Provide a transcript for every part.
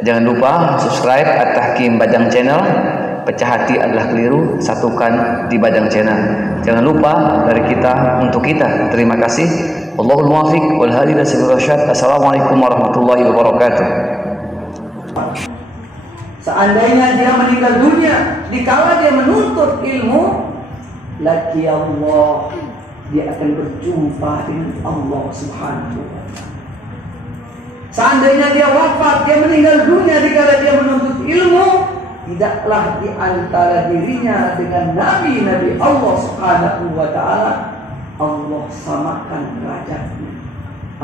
Jangan lupa subscribe At-Tahkim Bajang Channel. Pecah hati adalah keliru, satukan di Bajang Channel. Jangan lupa dari kita untuk kita. Terima kasih. Wallahul muwaffiq wal hadi ila siratal rasyad. Assalamualaikum warahmatullahi wabarakatuh. Seandainya dia meninggal dunia dikala dia menuntut ilmu, laki Allah, dia akan berjumpa dengan Allah Subhanahu wa ta'ala. Seandainya dia wafat, dia meninggal dunia dikala dia menuntut ilmu, tidaklah di antara dirinya dengan nabi-nabi Allah Subhanahu wa ta'ala Allah samakan derajatnya.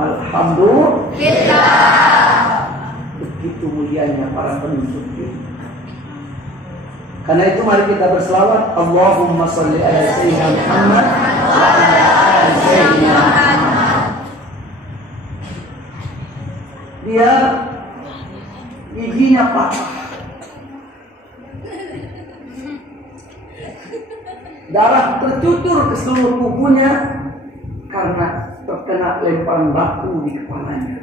Alhamdulillah. Begitu mulianya para penuntut ilmu. Karena itu mari kita berselawat, Allahumma sholli ala sayyidina Muhammad wa ala ali sayyidina Muhammad. Dia giginya patah, darah tercucur ke seluruh tubuhnya karena terkena lemparan batu di kepalanya.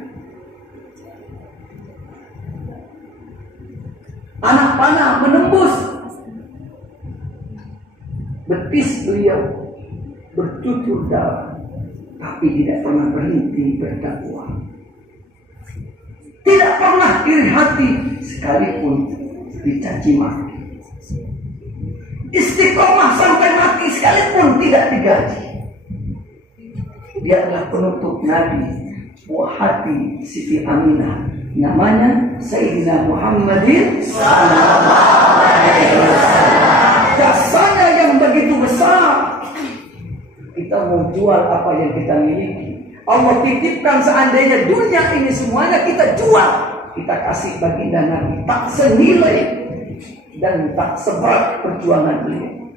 Anak panah menembus betis beliau, bercucur darah, tapi tidak pernah berhenti berdakwah. Tidak pernah iri hati sekalipun dicaci maki. Istiqomah sampai mati sekalipun tidak digaji. Dia adalah penutup Nabi, buah hati Siti Aminah. Namanya Sayyidina Muhammadin sallallahu alaihi wasallam. Jasanya yang begitu besar. Kita mau jual apa yang kita miliki. Allah titipkan, seandainya dunia ini semuanya kita jual, kita kasih baginda Nabi, tak senilai dan tak seberat perjuangan beliau.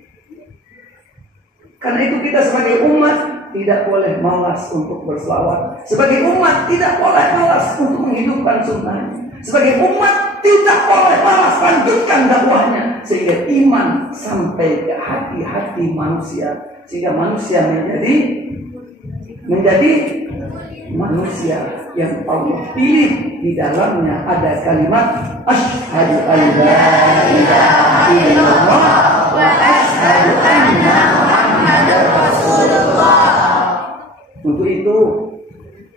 Karena itu kita sebagai umat tidak boleh malas untuk berselawat. Sebagai umat tidak boleh malas untuk menghidupkan sunnah. Sebagai umat tidak boleh malas lanjutkan dakwahnya, sehingga iman sampai ke hati-hati manusia, sehingga manusia menjadi manusia yang Allah pilih. Di dalamnya ada kalimat asyhadu an la ilaha illallah wa asyhadu anna muhammadar rasulullah. Untuk itu,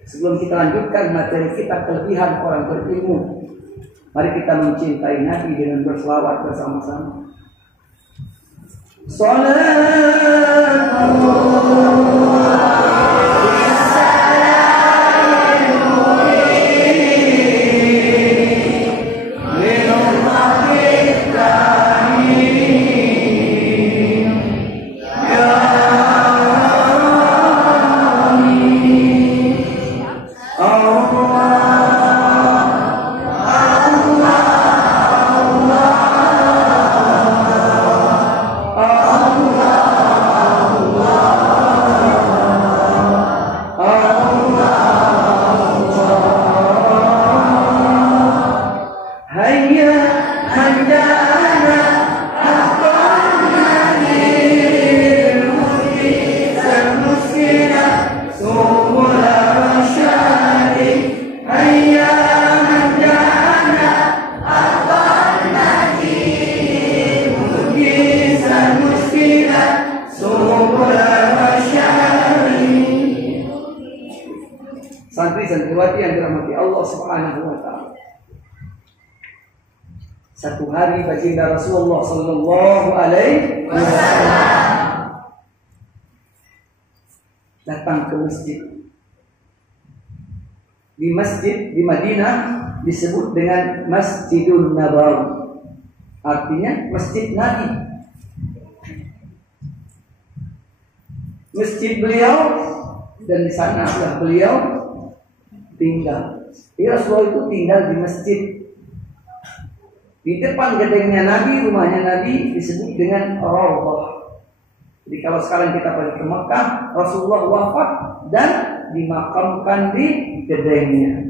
sebelum kita lanjutkan materi kita, kelebihan orang berilmu, mari kita mencintai Nabi dengan berselawat bersama-sama. Santri-santriwati yang dirahmati Allah Subhanahu wa ta'ala. Satu hari baginda Rasulullah sallallahu alaihi wasallam datang ke masjid. Di masjid di Madinah disebut dengan Masjidun Nabawi. Artinya Masjid Nabi. Masjid beliau, dan di sana adalah beliau tinggal. Rasulullah itu tinggal di masjid. Di depan gedengnya Nabi, rumahnya Nabi disebut dengan Rawdah. Jadi kalau sekarang kita pergi ke Mekah, Rasulullah wafat dan dimakamkan di gedengnya.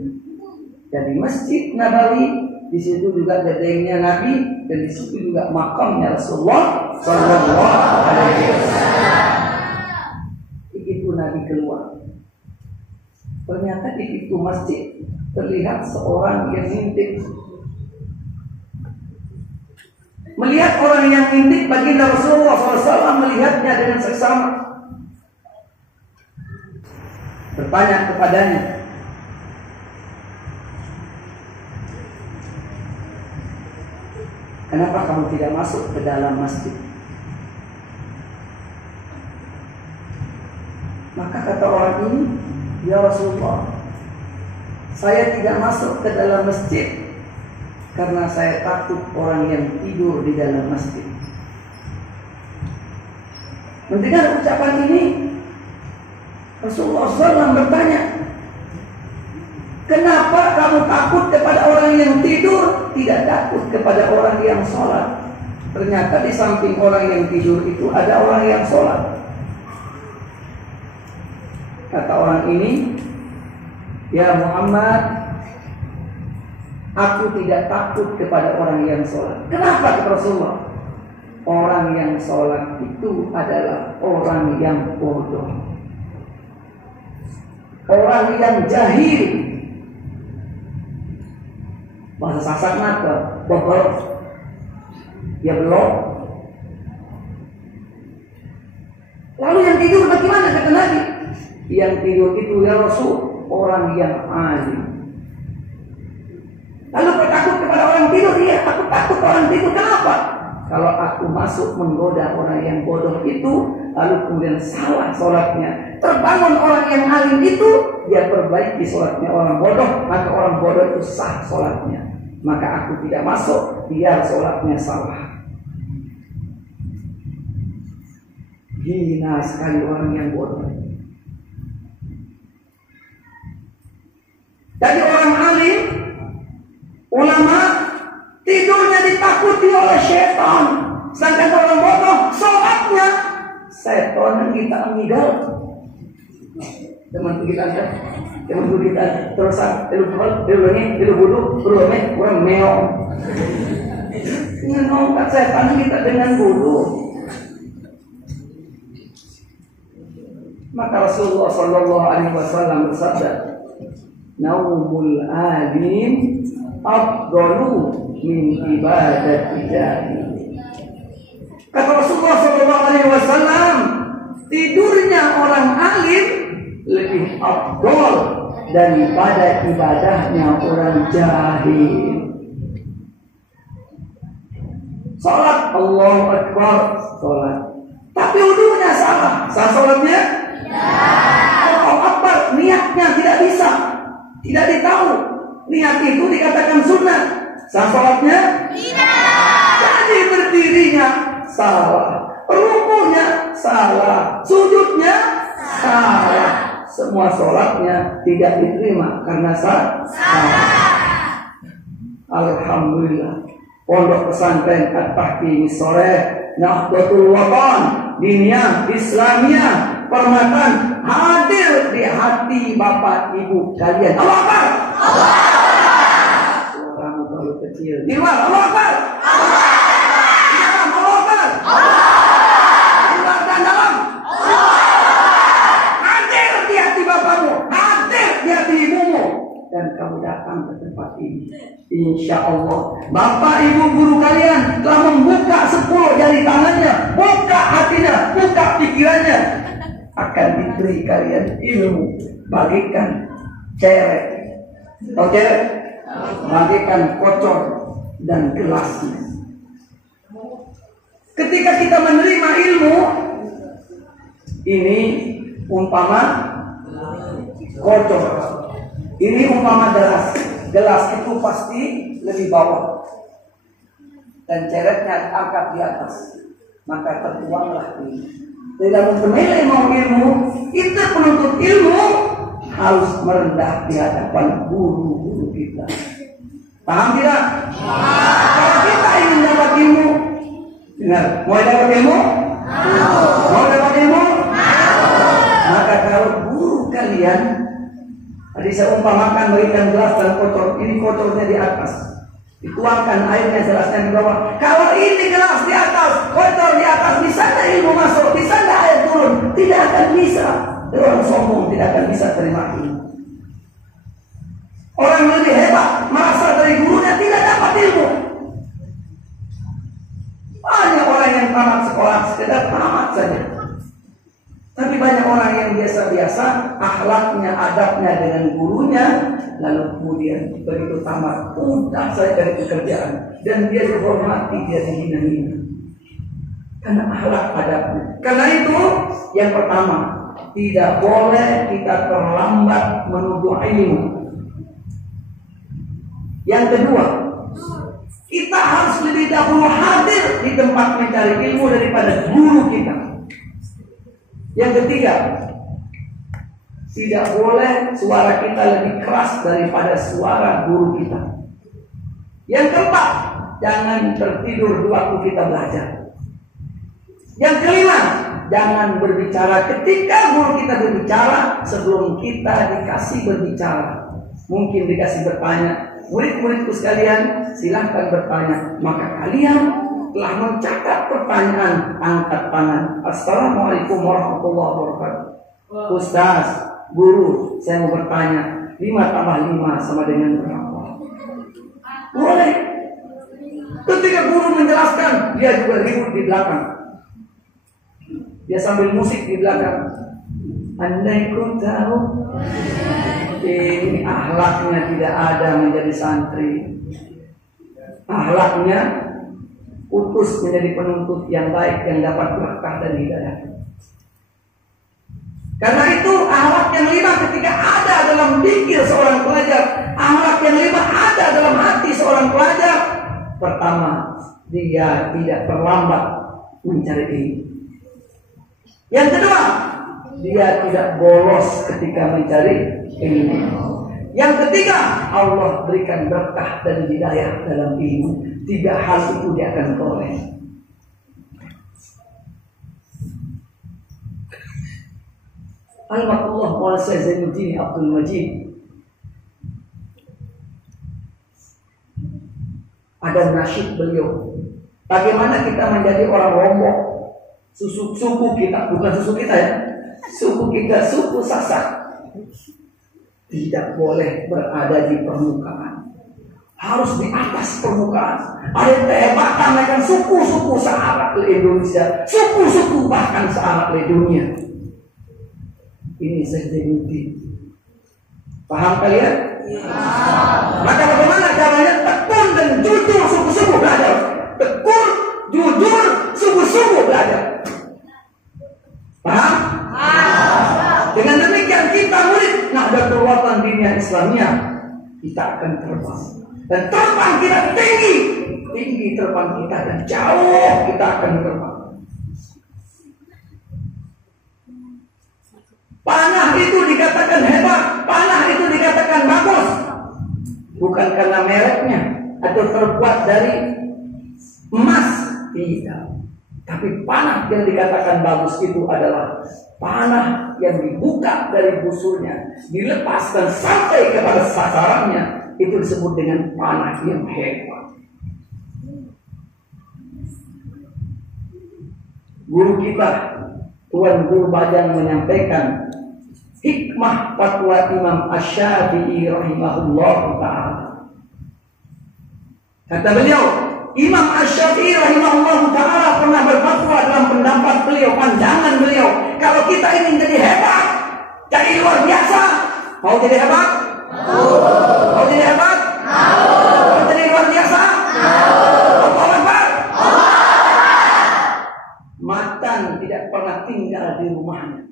Jadi Masjid Nabawi, di situ juga gedengnya Nabi, dan di situ juga makamnya Rasulullah sallallahu alaihi wasallam. Begitu Nabi keluar, ternyata di pintu masjid terlihat seorang yang ngintip Melihat orang yang ngintip, baginda Rasulullah SAW melihatnya dengan seksama. Bertanya kepadanya, kenapa kamu tidak masuk ke dalam masjid? Maka kata orang ini, ya Rasulullah, saya tidak masuk ke dalam masjid karena saya takut orang yang tidur di dalam masjid. Mendengar ucapan ini, Rasulullah SAW bertanya, kenapa kamu takut kepada orang yang tidur, tidak takut kepada orang yang sholat? Ternyata di samping orang yang tidur itu ada orang yang sholat. Kata orang ini, ya Muhammad, aku tidak takut kepada orang yang sholat. Kenapa kata Rasulullah? Orang yang sholat itu adalah orang yang bodoh, orang yang jahil. Bahasa Sasak apa? Bodoh. Ya belum. Lalu yang tidur bagaimana kata Nabi? Yang tidur itu ya Rasul, orang yang alim. Lalu kau takut kepada orang tidur? Iya, aku takut orang tidur. Kenapa? Kalau aku masuk menggoda orang yang bodoh itu, lalu kemudian salah sholatnya, terbangun orang yang alim itu, dia perbaiki sholatnya orang bodoh, maka orang bodoh itu sah sholatnya. Maka aku tidak masuk, biar sholatnya salah. Hina sekali orang yang bodoh. Jadi orang alim, ulama, tidurnya ditakuti oleh setan. Sedangkan orang bodoh, sholatnya setan kita amigdal. Teman kita terusan, telu bulu, orang meong. Ngomongkan setan kita dengan bulu. Maka Rasulullah SAW bersabda, naumul alim afdalu min ibadati jahil. Kata Rasulullah SAW, tidurnya orang alim lebih afdal daripada ibadahnya orang jahil. Salat, Allahu Akbar, salat, tapi wudunya salah. Sah salatnya? Allahu Akbar, niatnya tidak bisa, tidak ditahu. Niat itu dikatakan sunnah. Sah salatnya? Tidak. Jadi berdirinya salah, rukunya salah, sujudnya salah. Semua salatnya tidak diterima karena salah. Alhamdulillah, Pondok Pesantren At-Tahkim Sholeh Nahdlatul Wathon Diniyah Islamiyah Permatan hadir di hati Bapak Ibu kalian. Allah Akbar. Suaramu terlalu kecil. Di luar Allah Akbar. Di dalam Allah Akbar. Di luar dan dalam. Hadir di hati bapakmu, hadir di hati ibumu, dan kamu datang ke tempat ini. Insya Allah Bapak Ibu guru kalian telah membuka 10 jari tangannya, buka hatinya, buka pikirannya, akan diberi kalian ilmu. Bagikan cerek, oke, bagikan kocor dan gelasnya. Ketika kita menerima ilmu ini, umpama kocor, ini umpama gelas itu pasti lebih bawah dan cereknya angkat di atas, maka tertuanglah ini. Dalam menilai ilmu, kita penuntut ilmu harus merendah di hadapan guru-guru kita. Paham tidak? Kalau kita ingin dapat ilmu, dengar, mau dapat ilmu? Mau dapat ilmu? Maka kalau guru kalian, tadi saya umpamakan berikan gelas dan kotor, ini kotornya di atas, dituangkan airnya gelasnya di bawah. Kalau ini gelas di atas, kotor di atas, bisa nggak ilmu masuk? Bisa nggak air turun? Tidak akan bisa. Orang sombong tidak akan bisa terima ilmu. Orang lebih hebat merasa dari gurunya tidak dapat ilmu. saja. Tapi banyak orang yang biasa-biasa, akhlaknya, adabnya dengan gurunya, lalu kemudian begitu tamat, udah saya cari pekerjaan, dan dia dihormati, dia dihina-hina. Karena akhlak adabnya. Karena itu yang pertama, tidak boleh kita terlambat menuju ilmu. Yang kedua, kita harus lebih dahulu hadir di tempat mencari ilmu daripada guru kita. Yang ketiga, tidak boleh suara kita lebih keras daripada suara guru kita. Yang keempat, jangan tertidur di waktu kita belajar. Yang kelima, jangan berbicara ketika guru kita berbicara sebelum kita dikasih berbicara. Mungkin dikasih bertanya, murid-muridku sekalian, silahkan bertanya. Maka kalian telah mencatat pertanyaan, angkat tangan. Assalamualaikum warahmatullahi wabarakatuh. Ustaz, guru, saya mau bertanya, 5 tambah 5 sama dengan berapa? Boleh. Ketika guru menjelaskan, dia juga ribut di belakang. Dia sambil musik di belakang. Andai ku tahu ini akhlaknya tidak ada menjadi santri. Akhlaknya utus menjadi penuntut yang baik yang dapat berkah dan hidayah. Karena itu akhlak yang 5 ketika ada dalam pikir seorang pelajar, akhlak yang 5 ada dalam hati seorang pelajar. Pertama, dia tidak terlambat mencari ilmu. Yang kedua, dia tidak bolos ketika mencari ilmu. Yang ketiga, Allah berikan berkah dan hidayah dalam ilmu. 3 hal itu dia akan peroleh. Alhamdulillah Maulana Syekh Zainuddin Abdul Majid ada nasyid beliau. Bagaimana kita menjadi orang Lombok? Suku kita, bukan suku kita ya. Suku kita, suku Sasak. Tidak boleh berada di permukaan. Harus di atas permukaan. Ada kehebatan mereka suku-suku se-Arab Indonesia. Suku-suku bahkan se-Arab dunia. Ini Zainuddin. Paham kalian? Ya. Maka bagaimana caranya? Tekun dan jujur suku-suku belajar. Tekun, jujur, suku-suku belajar. Paham? Dengan demikian kita murid Nahdlatul Watan Diniyah Islamiyah, kita akan terbang. Dan terbang kita tinggi. Tinggi terbang kita dan jauh kita akan terbang. Panah itu dikatakan hebat, panah itu dikatakan bagus, bukan karena mereknya atau terbuat dari emas, tidak. Tapi panah yang dikatakan bagus itu adalah panah yang dibuka dari busurnya, dilepaskan sampai kepada sasarannya, itu disebut dengan panah yang hebat. Guru kita, Tuan Guru Bajang menyampaikan hikmah fatwa Imam Asy-Syafi'i rahimahullah ta'ala. Kata beliau, Imam Asy-Syafi'i rahimahullah ta'ala pernah berfatwa dalam pendapat beliau, pandangan beliau, kalau kita ingin jadi hebat, jadi luar biasa, mau jadi hebat? Mau jadi hebat? Mau jadi luar biasa? Matan tidak pernah tinggal di rumahnya.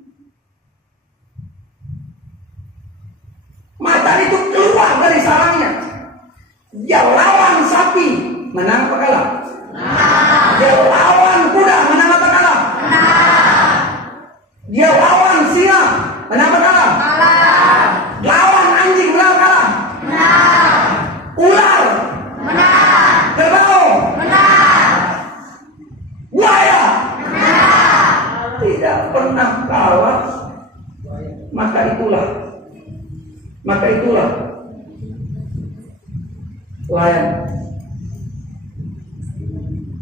Matan itu keluar dari sarangnya. Dia lawan sapi, menang apa kalah? Dia lawan kuda, menang apa kalah? Dia lawan singa, menang apa kalah? Lawan anjing, menang apa kalah? Ular, kerbau, buaya, tidak pernah kalah. Maka itulah layan.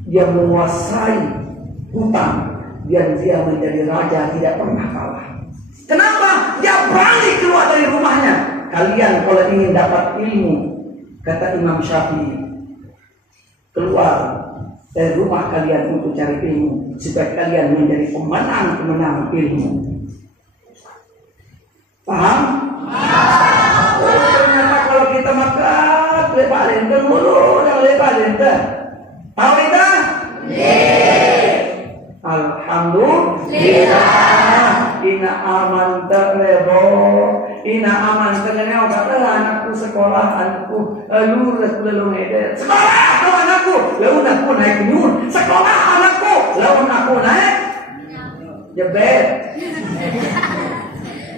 Dia menguasai hutan dan dia menjadi raja, tidak pernah kalah. Kenapa? Dia berani keluar dari rumahnya. Kalian kalau ingin dapat ilmu, kata Imam Syafi'i, keluar dari rumah kalian untuk cari ilmu, supaya kalian menjadi pemenang ilmu. Paham? Ternyata kalau kita makan lepak lenten mulu, jangan lepak lenten. Tahu kita? Alhamdulillah. Ina aman terlebo, ina aman terlebo. Kata anakku sekolah, anakku lurus belum ada. Sekolah kalau anakku, lalu aku naik nyur. Sekolah anakku, lalu aku naik jebet.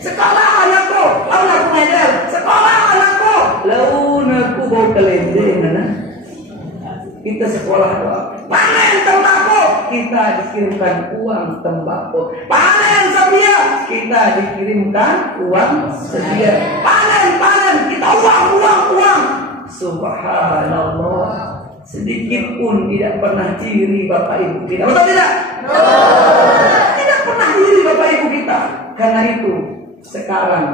Sekolah anakku, lalu aku ngajar. Sekolah anakku, lalu aku bawa kelendeng. Kita sekolah doang. Panen tembakau, kita dikirimkan uang tembakau. Panen sedia, kita dikirimkan uang sedia. Panen, kita uang. Subhanallah. Sedikit pun tidak pernah ciri bapak ibu kita. Betul tidak? Tidak pernah ciri bapak ibu kita. Karena itu sekarang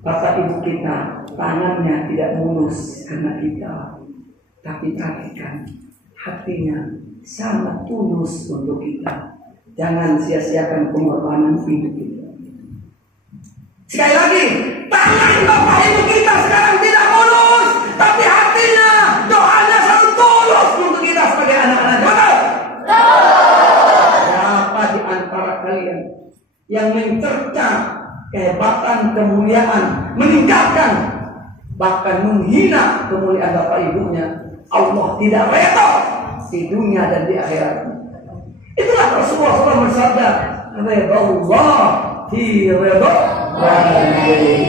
bapak ibu kita tangannya tidak mulus karena kita. Tapi perhatikan, hatinya sangat tulus untuk kita. Jangan sia-siakan pengorbanan hidup kita. Sekali lagi, tangan bapak ibu kita sekarang tidak mulus, tapi hatinya, doanya selalu tulus untuk kita sebagai anak-anak. Betul? Siapa di antara kalian yang mencerca kehebatan, kemuliaan, meningkatkan, bahkan menghina kemuliaan bapak ibunya, Allah tidak redha di dunia dan di akhirat. Itulah Rasulullah SAW bersabda, redha Allah fi redha walidain.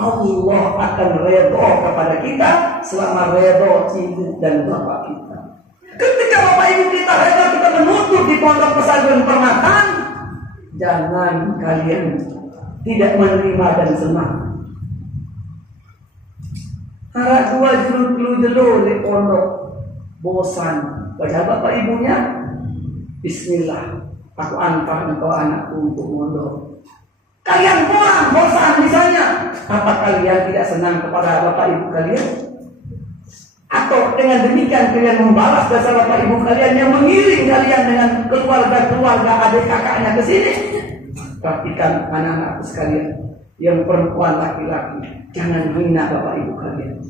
Allah akan redha kepada kita selama redha ibu dan bapak kita. Ketika bapak ibu kita redha kita menuntut di pondok pesantren Permatan, jangan kalian tidak menerima dan senang. Harap dua jelu di pondok bosan. Padahal bapak ibunya, bismillah, aku antar engkau anakku untuk mondok. Kalian pulang bosan misalnya. Apa kalian tidak senang kepada bapak ibu kalian? Atau dengan demikian kalian membalas jasa bapak ibu kalian yang mengiring kalian dengan keluarga adik kakaknya ke sini? Perhatikan anak-anakku sekalian, yang perempuan laki-laki, jangan hina bapak ibu kalian.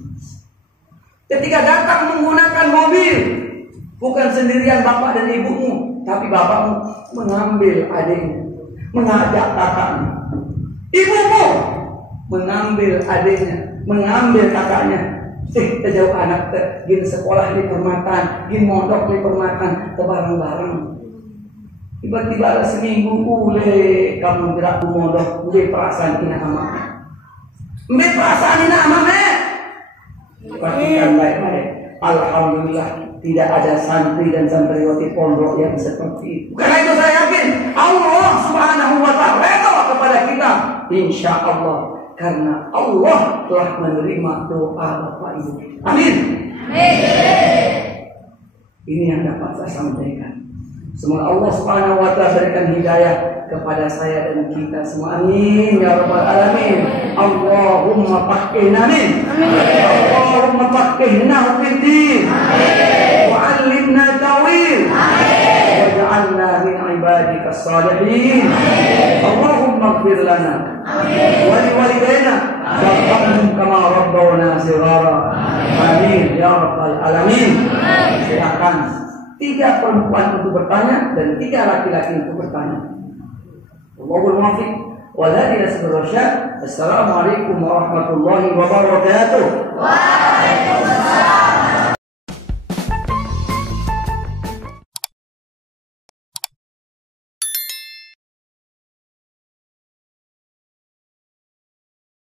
Ketika datang menggunakan mobil, bukan sendirian bapak dan ibumu, tapi bapakmu mengambil adiknya, mengajak kakaknya. Ibumu mengambil adiknya, mengambil kakaknya. Terjauh anak gin sekolah di Permatan, gin mondok di Permatan, bareng-bareng. Tiba-tiba ada seminggu boleh kamu gerak ke mondok, boleh perasaan ina amame. Boleh perasaan ina amame. Perhatikan baik-baik. Alhamdulillah tidak ada santri dan santriwati pondok yang seperti itu. Karena itu saya yakin Allah Subhanahu wa ta'ala redha kepada kita, insya Allah, karena Allah telah menerima doa bapak ibu. Amin. Ini yang dapat saya sampaikan. Semoga Allah Subhanahu wa ta'ala berikan hidayah kepada saya dan kita semua. Amin ya rabbal alamin. Allahumma faqihna min. Allahumma faqihna fid din. Wa 'allimna tawil. Waj'alna min ibadika salihin. Allahumma ighfir lana wa li walidayna warhamhum kama rabbawna shighara. Amin ya rabbal alamin. Silakan 3 perempuan untuk bertanya dan 3 laki-laki untuk bertanya. Wallahul muwaffiq wal hadi ila siratal rasyad. Assalamualaikum warahmatullahi wabarakatuh. Waalaikumsalam.